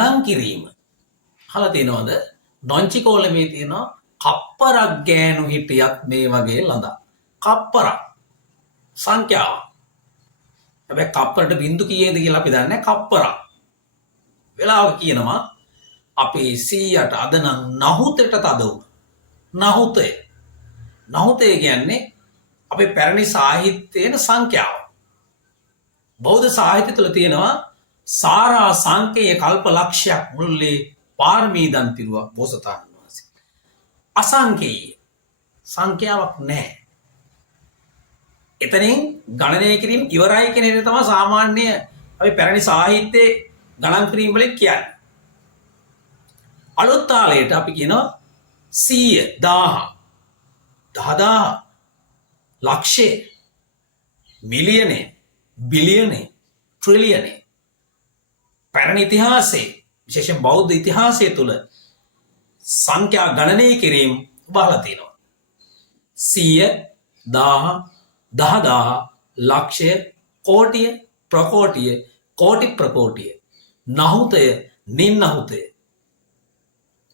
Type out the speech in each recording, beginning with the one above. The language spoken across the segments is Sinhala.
ගණන් කිරීම. අහලා තියෙනවද? නොංචිකෝලමේ තියෙනවා කප්පරක් ගෑනු හිටියත් මේ වගේ ළඳා. කප්පරක් සංඛ්‍යාව. හැබැයි කප්පරට බින්දු කීයද කියලා අපි දන්නේ නැහැ. කප්පරක්. වෙලාවක කියනවා අපේ 100ට අද නම් නහුතට තද වුණා. නහුතය. නහුතය කියන්නේ අපේ පැරණි සාහිත්‍යයේ සංඛ්‍යාව. බෞද්ධ සාහිත්‍ය තුළ තියෙනවා සාරා සංකේය කල්ප ලක්ෂයක් මුළුල්ලේ පාරමී දන් පිරුවා බෝසතාණන් වහන්සේ. අසංකේය සංඛ්‍යාවක් නැහැ. එතනින් ගණනය කිරීම ඉවරයි කියන එක තමයි සාමාන්‍ය අපි පැරණි සාහිත්‍යයේ ගණන් කිරීම වලින් කියන්නේ. අලුත් තාලයට අපි කියනවා 100 1000 10000 ලක්ෂය මිලියනේ බිලියනේ ට්‍රිලියනේ. පැරණි ඉතිහාසයේ විශේෂයෙන් බෞද්ධ ඉතිහාසය තුළ සංඛ්‍යා ගණනය කිරීම බහලා තියෙනවා. 100 1000 10000 ලක්ෂය කෝටිය ප්‍රකෝටිය කෝටි ප්‍රකෝටිය නහුතය නින්නහුතය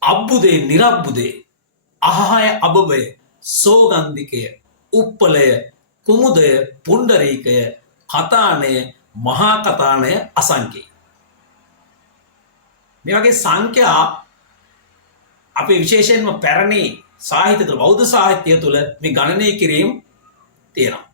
අබ්බුදේ නිරබ්බුදේ අහහය අබබය සෝගන්ධිකය උප්පලය කුමුදය පුණ්ඩරීකය කතානය මහා කතානය අසංකේය. මේ වගේ සංඛ්‍යා අපේ විශේෂයෙන්ම පැරණි සාහිත්‍ය තුළ බෞද්ධ සාහිත්‍ය තුළ මේ ගණනය කිරීම තියෙනවා.